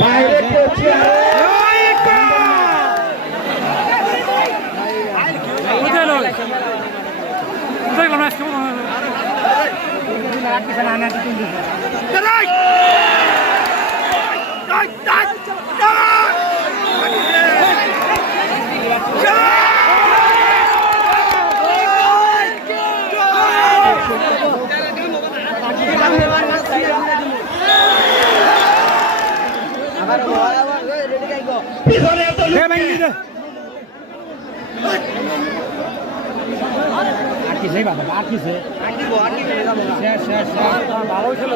বাইরে করছে ভালো ছিল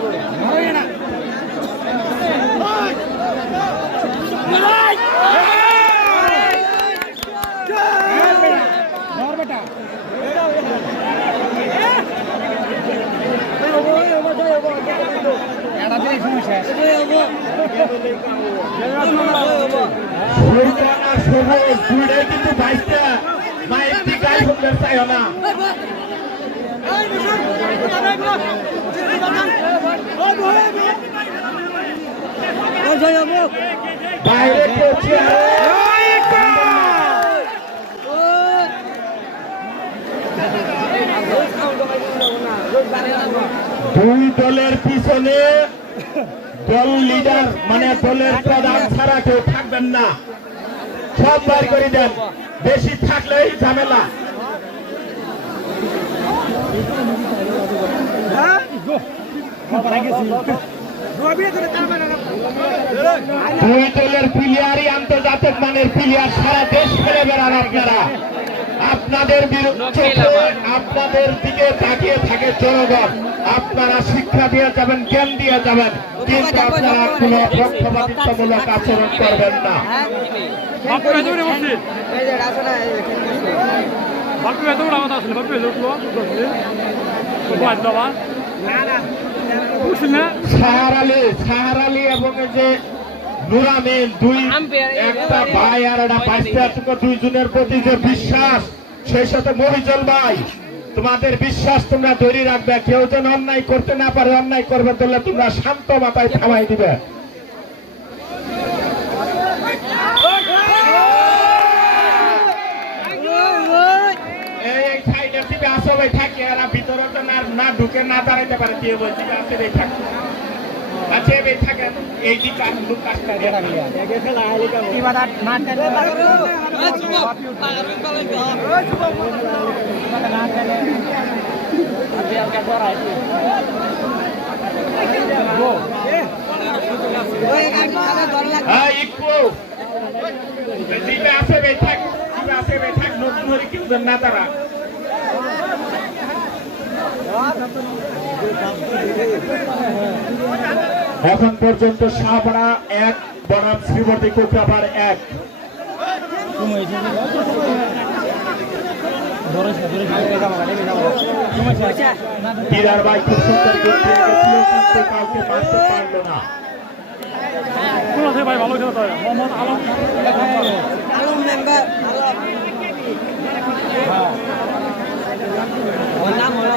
কিন্তু বাইশটা মাইকটি গাই করতে চাই না বাইরে করছে দুই দলের পিছনে দল লিডার মানে দলের প্রধান ছাড়া কেউ থাকবেন না, সব বার করে দেন, বেশি থাকলেই ঝামেলা। দুই দলের প্লেয়ারই আন্তর্জাতিক মানের প্লেয়ার, সারা দেশ খেলে বেড়ান আপনারা। আপনাদের বিরুদ্ধে আপনাদের দিকে তাকিয়ে থাকে জনগণ, আপনারা শিক্ষা দিয়ে যাবেন, জ্ঞান দিয়ে যাবেন, কিন্তু আপনারা কোন পক্ষপাতিত্বমূলক আচরণ করবেন না। সাহার আলী এবং যে নুরামিন দুই একটা ভাই আর একটা বাইশটা, দুইজনের প্রতি যে বিশ্বাস, সেই সাথে মহিজল ভাই তোমাদের বিশ্বাস তোমরা ধরে রাখবে, কেউ যেন অন্যায় করতে না পারে, অন্যায় করবে তাহলে তোমরা শান্ত মাথায় থামাই দিবে। এই সাইডের দিকে আসো ভাই, থাকি এরা ভিতরে তো না ঢুকে না দাঁড়াইতে পারে, দিয়ে বলছি আছে ভাই থাকি। আচ্ছা ভাই থাকেন, এই দিকে লোক কাজটা দিয়ে রাখলিয়া আছে ভাই থাক, আছে ভাই থাক, নতুন করে কেউ না তারা এখন পর্যন্ত শাহপাড়া 1 বনাম শ্রীবর্তী কোকরাপাড় 1। দিদার ভাই খুব সুন্দর কাউকে মারতে পারলো না। ভাই ভালো খেলতে হয় মোহাম্মদ আলম মেম্বার নাম হলো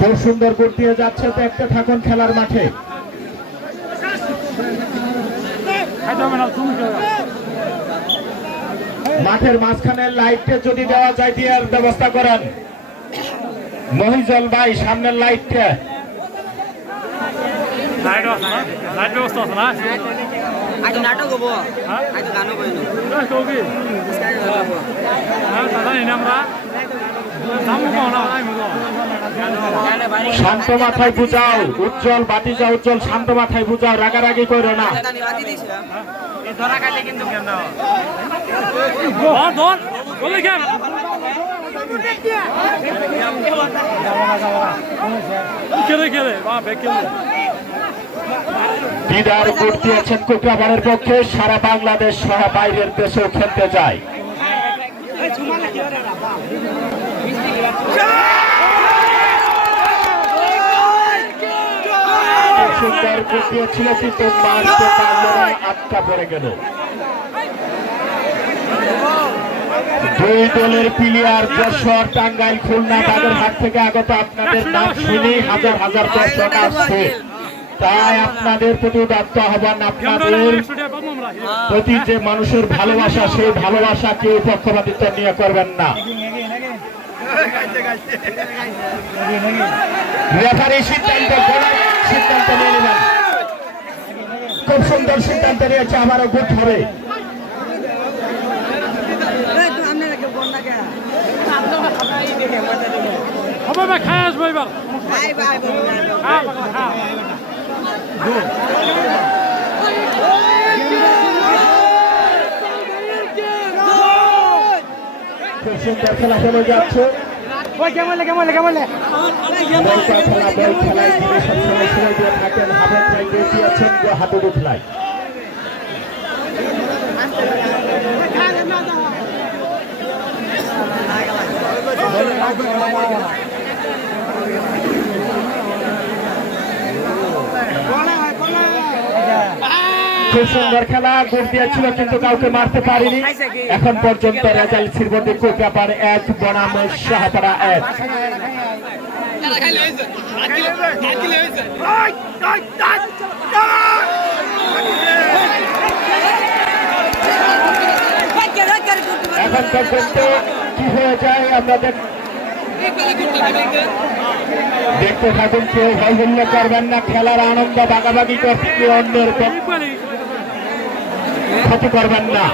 খুব সুন্দর গোল দিয়ে যাচ্ছে তো একটা ঠাকুর খেলার মাঠে। মাঠের মাঝখানে লাইটে যদি দেওয়া যায় দেওয়ার ব্যবস্থা করেন মহিজল ভাই, সামনের লাইটটা লাইট ব্যবস্থা আছে না? আজ নাটক হবো, আজ গান হবো শান্ত মাথায় বুঝাও, উজ্জ্বল বাতি যাও, উজ্জ্বল শান্ত মাথায় বুঝাও, রাগারাগি করো না। দিদার ভোট দিয়েছেন কোকরাপাড়ের পক্ষে, সারা বাংলাদেশ সহ বাইরের দেশেও খেলতে যায়। সুন্দর কুটিয়ে ছিল কিন্তু মারতে পারল না, আটকা পড়ে গেল। দুই দলের প্লেয়ার যশোর, টাঙ্গাইল, খুলনা, বাগেরহাট থেকে আগত। আপনাদের নাম শুনে হাজার হাজার দর্শক আসছে, তাই আপনাদের প্রতি উদাত্ত আহ্বান, আপনাদের প্রতি যে মানুষের ভালোবাসা, সেই ভালোবাসা কেউ পক্ষপাতিত্ব নিয়ে করবেন না। রেফারি সিদ্ধান্ত নিয়ে নেবেন, খুব সুন্দর সিদ্ধান্ত নিয়েছে, আবারও গুড হবে। খাই আসবো এবার খুব সুন্দর খেলা চলে যাচ্ছে। খেলায় তিনি সবসময় ছেড়ে দিয়ে থাকেন, হাবেদ ভাই দিয়েছেন হাতুড়ি খেলায়। খুব সুন্দর খেলা, গোল দিয়েছিল কিন্তু কাউকে মারতে পারেনি এখন পর্যন্ত। রেজাল্ট শ্রীবতী কোকাপার 1 বনাম শাহপাড়া 1। এখন পর্যন্ত কি হয়ে যায় আমরা দেখতে থাকুন, কেউ ভয়ভূন্য করবেন না, খেলার আনন্দ ভাগাভাগি করতে অন্যের ক্ষতি করবেন না।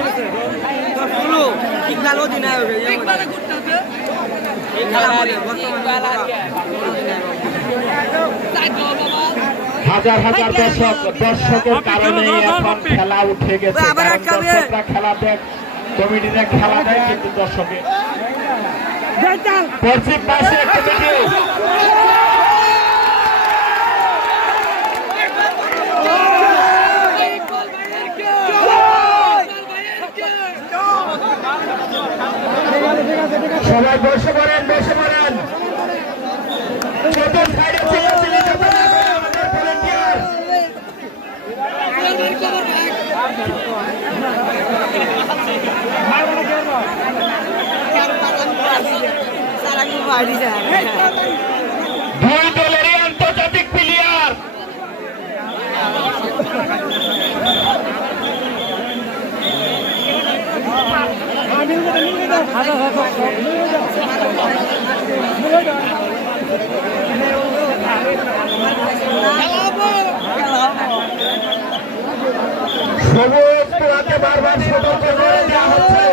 হাজার হাজার দর্শকের কারণে এখন খেলা উঠে গেছে। দর্শকরা খেলা দেখ, কমিটিরা খেলা দেয়, কিন্তু দর্শকের পশ্চিম পাশে কমিটি সবাই বসে পড়েন, বসে পড়েন। চতুর্থ সাইডে দুই দলেরই আন্তর্জাতিক প্লেয়ার। সবুজ পোড়াকে বারবার সতর্ক করে দেওয়া হচ্ছে।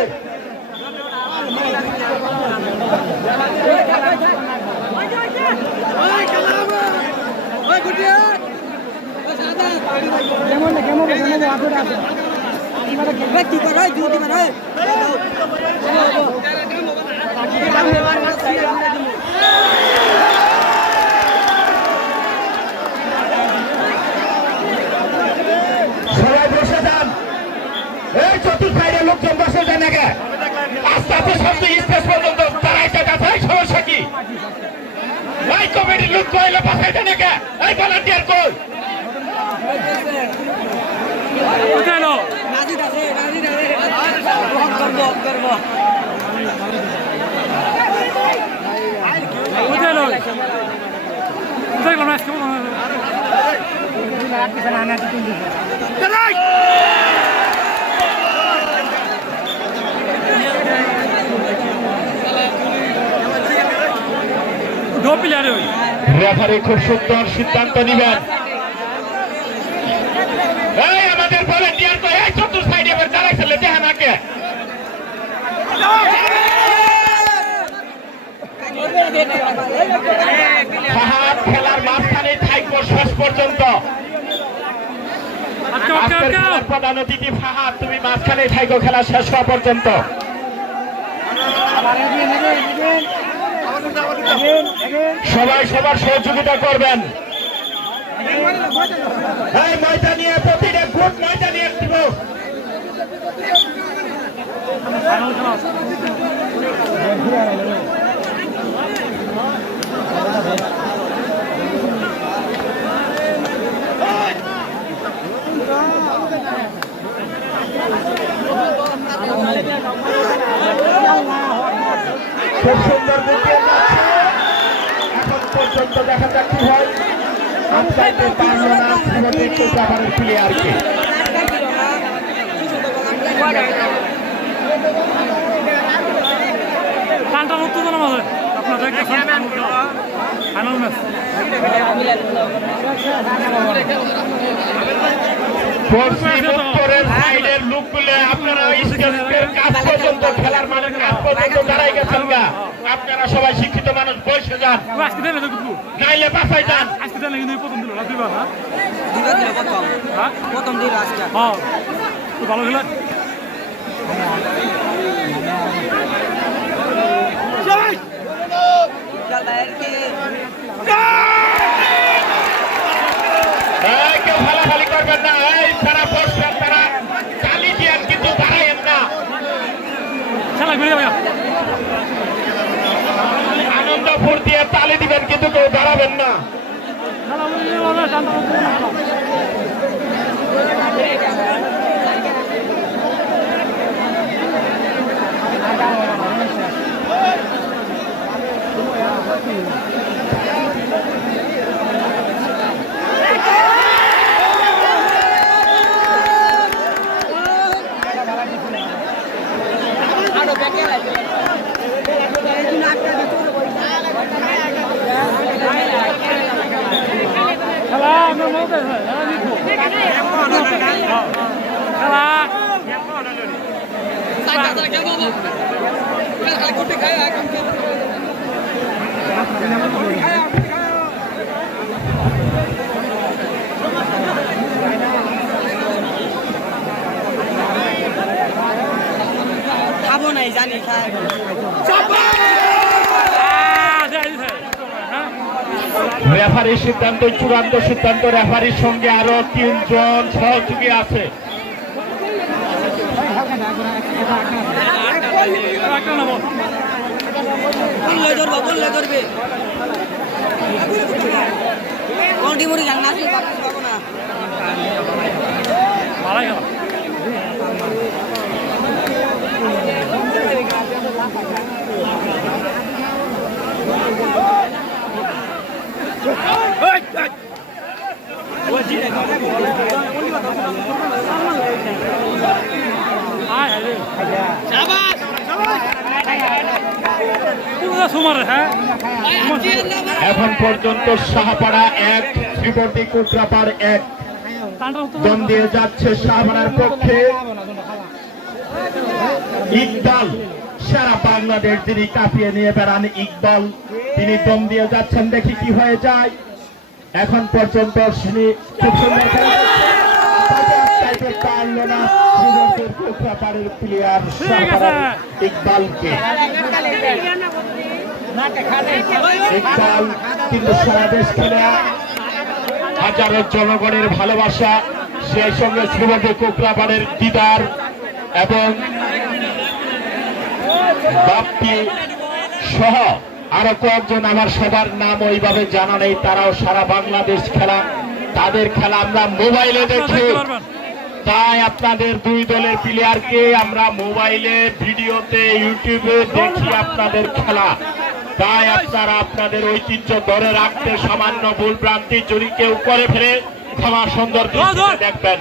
সবাই বসে যান, এই চতুর্থ সাইডের লোকজন বসে যান আগে, আস্তে আস্তে সব স্টেজ পর্যন্ত তারাইতে যাচ্ছে। সমস্যা কি? এই কমিটির লোক কইলে বসাই দেন আগে, এই ভলান্টিয়ার কই? রেফারি খুব সুন্দর সিদ্ধান্ত নিবেন। এই আমাদের ভলান্টিয়ার কই? এই চতুর্থ সাইডে এবার যারা খেলে দেখেন আগে। ফাহাদ খেলার মাঝখানে থাকবো শেষ পর্যন্ত। প্রধান অতিথি ফাহাদ, তুমি মাঝখানে থাকো খেলা শেষ হওয়া পর্যন্ত। সবাই সবার সহযোগিতা করবেন। এই ময়দানে প্রতিটা ভোট ময়দানে একটি খুব সুন্দর দেখিয়ে যাচ্ছে। এখন পর্যন্ত দেখা যাক কি হয়। আটকাইতে পারল না শ্রীমতী কোকরাপাড়ের প্লেয়ারকে। কানটার উত্তেজনা মাঝে আপনার দেখতেছেন ফাইনাল ম্যাচ পশ্চিম উত্তরের সাইডের লোকগুলো আপনারা স্টেজের কাজ পর্যন্ত খেলার মানে কাজ পর্যন্ত দাঁড়াই গেছেন গা। আপনারা সবাই শিক্ষিত মানুষ বসে যান, আজকে দেন না কিন্তু নাইলে বাসায় যান। আজকে দেন কিন্তু প্রথম দিল না দুইবার হ্যাঁ দুইবার দিল প্রথম হ্যাঁ প্রথম দিল আজকে হ্যাঁ তো ভালো খেলেন কেউ ফালাফালি করবেন না, এই সারা বর্ষা তারা চালি দিয়ে কিন্তু দাঁড়ায়েন না। খেলা ঘুরে ভাইয়া আনন্দপুর দিয়ে তালি দিবেন কিন্তু কেউ দাঁড়াবেন না। খেলা ঘুরে কানটার উত্তেজনা খেলা আমার মনে হয় খেলা জিতবো খাবো নাই জানি খাই রেফারির সিদ্ধান্ত চূড়ান্ত সিদ্ধান্ত। রেফারির সঙ্গে আরো 3 জন সহযোগী আছে। বললে ধরবো বললে ধরবে কোনটি মুড়ি জান না পাবো না ভালোই খেলা এখন পর্যন্ত শাহপাড়া 1, শ্রীবর্তী কোকরাপাড় 1। দম দিয়ে যাচ্ছে শাহপাড়ার পক্ষে ইকবাল। সারা বাংলাদেশ যিনি কাঁপিয়ে নিয়ে বেড়ান ইকবাল, তিনি দম দিয়ে যাচ্ছেন। দেখি কি হয়ে যায়। এখন পর্যন্ত খুব সুন্দর পারল না শ্রীবর্তীর কোকরাপাড়ের প্লেয়ার শাহপাড়ার ইকবালকে। ইকবাল কিন্তু সারা দেশ খেলে হাজারো জনগণের ভালোবাসা, সেই সঙ্গে শ্রীমতী কোকরাপাড়ের দিদার এবং বাপ্পি সহ আরো কয়েকজন, আমার সবার নাম ওইভাবে জানা নেই, তারাও সারা বাংলাদেশ খেলা। তাদের খেলা আমরা মোবাইলে দেখি, তাই আপনাদের দুই দলের প্লেয়ারকে আমরা মোবাইলে ভিডিওতে ইউটিউবে দেখি আপনাদের খেলা। তাই আপনারা আপনাদের ঐতিহ্য ধরে রাখতে সামান্য ভুল ভ্রান্তি যদি কেউ করে ফেলে ক্ষমা সুন্দর দৃষ্টিতে দেখবেন।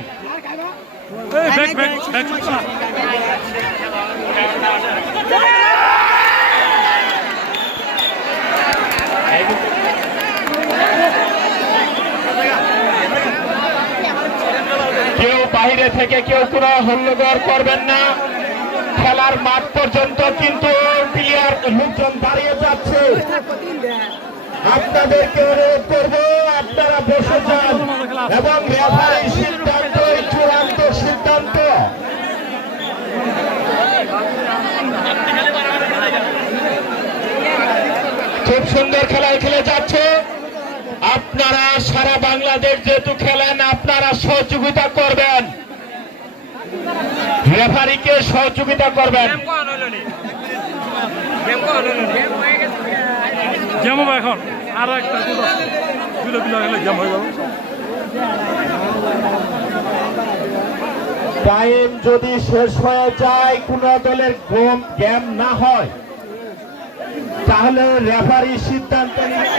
কেউ বাইরে থেকে কেউ কোনো হল্লগড় করবেন না। খেলার মাঠ পর্যন্ত কিন্তু প্লেয়ার লোকজন দাঁড়িয়ে যাচ্ছে। আপনাদেরকে অনুরোধ করবো আপনারা বসে যান এবং রেফারির সিদ্ধান্ত চূড়ান্ত সিদ্ধান্ত। খুব সুন্দর খেলায় খেলে যাচ্ছে। আপনারা সারা বাংলাদেশ যেহেতু খেলেন, আপনারা সহযোগিতা করবেন, রেফারিকে সহযোগিতা করবেন। গেম হবে এখন আর একটা দুটো বিলা গেলে গেম হয়ে যাবে। টাইম যদি শেষ হয়ে যায়, কোন দলের গেম না হয়, তাহলে রেফারি সিদ্ধান্ত নেবে।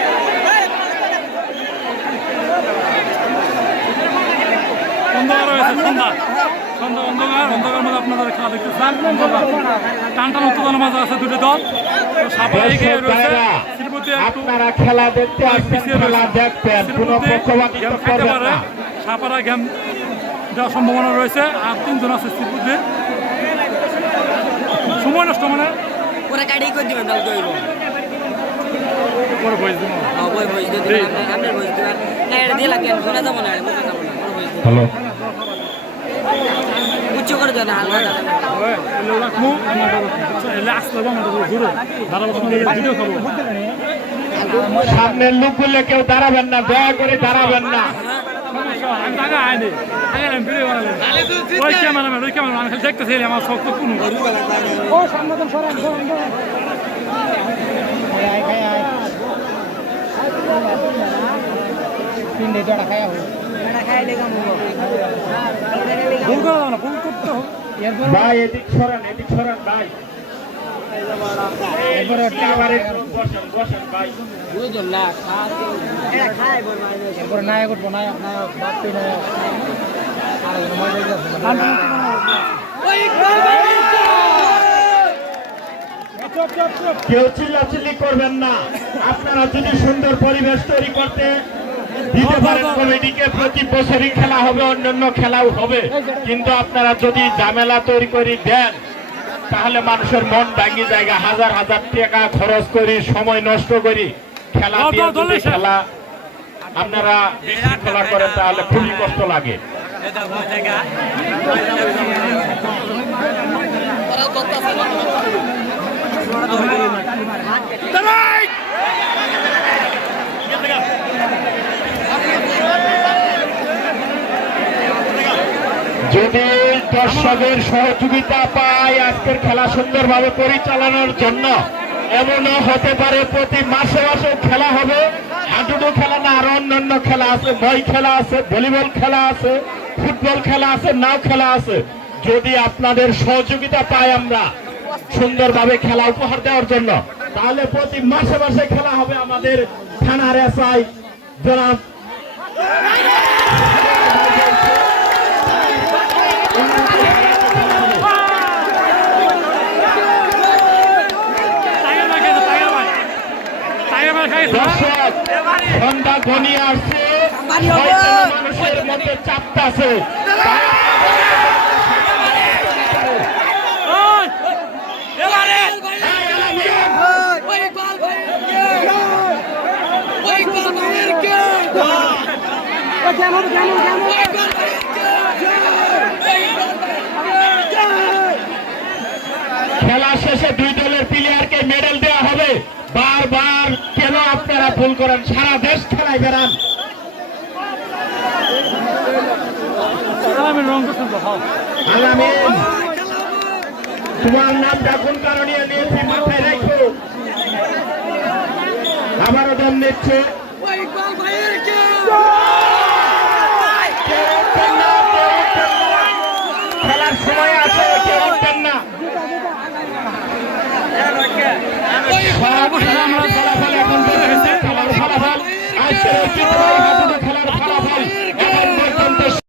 অন্ধকার হয়েছে, অন্ধকার মধ্যে আপনাদের খেলা দেখতেছেন। টান টান উত্তেজনার মাঝে আছে দুটো দল। সাপাড়া এগিয়ে রয়েছে, শ্রীপতি আপনারা খেলা দেখতে আসবেন, খেলা দেখবেন, কোনো পক্ষপাতিত্ব করবেন না। সাপাড়া গেম দেওয়ার সম্ভাবনা রয়েছে। আর তিনজন আছে শ্রীপতির। সময় নষ্ট মানে ওরা কাটিয়ে করে দিবেন, তাহলে দইব পরে ভয়েস দিব। বই ভয়েস দিয়ে দিবেন, আপনার ভয়েস দিবেন না, এটা দিয়ে লাগেন, শোনা যাবো না, বোঝা যাবো না, বড় ভয়েস দিবেন। হ্যালো, উচ্চ করে দেন, হালকা রাখবো আসতে হবে আমাদের ঘুরে দাঁড়াবো, ভিডিও খাবো। সামনের লোকগুলো কেউ দাঁড়াবেন না, দয়া করে দাঁড়াবেন না। আমি টাকা আইনি আগে আমি ভিডিও বানালাম। ওই ক্যামেরাম্যান আমি খালি দেখতেছি আমার শক্ত কোনো ভুল করে দাও না, ভুল করতে হবে। ভাই এদিক সরান ভাই। একেবারে বসেন ভাই। কেউ চিল্লাচিল্লি করবেন না। আপনারা যদি সুন্দর পরিবেশ তৈরি করতে দিতে পারেন, কমিটিকে প্রতি বছরই খেলা হবে, অন্যান্য খেলাও হবে, কিন্তু আপনারা যদি ঝামেলা তৈরি করে দেন, তাহলে মানুষের মন ভাঙি জায়গা। হাজার হাজার টাকা খরচ করি, সময় নষ্ট করি খেলা দিয়ে যদি খেলা আপনারা বিশৃঙ্খলা করেন, তাহলে খুবই কষ্ট লাগে। যদি দর্শকের সহযোগিতা পায় আজকের খেলা সুন্দরভাবে পরিচালনার জন্য, এমনও হতে পারে প্রতি মাসে মাসে খেলা হবে। হাডুডু খেলা না, আর অন্যান্য খেলা আছে, বই খেলা আছে, ভলিবল খেলা আছে, ফুটবল খেলা আছে, নাও খেলা আছে। যদি আপনাদের সহযোগিতা পাই আমরা সুন্দরভাবে খেলা উপহার দেওয়ার জন্য, তাহলে প্রতি মাসে মাসে খেলা হবে। আমাদের থানার এসআই জনাব দর্শক সন্ধ্যা ঘনিয়ে আসছে, মানুষের মধ্যে চাপতাছে। খেলা শেষে দুই দলের প্লেয়ারকে মেডেল দেওয়া হবে। বারবার কেন আপনারা ভুল করেন? সারা দেশ খেলায় বেড়ান। আলামিন, তোমার নামটা কোন কারণে নিয়েছি মাথায় রেখো। আবারও দম নিচ্ছে। খেলার সময় আছে, কেউ উঠবেন না। সব আমরা ফলাফল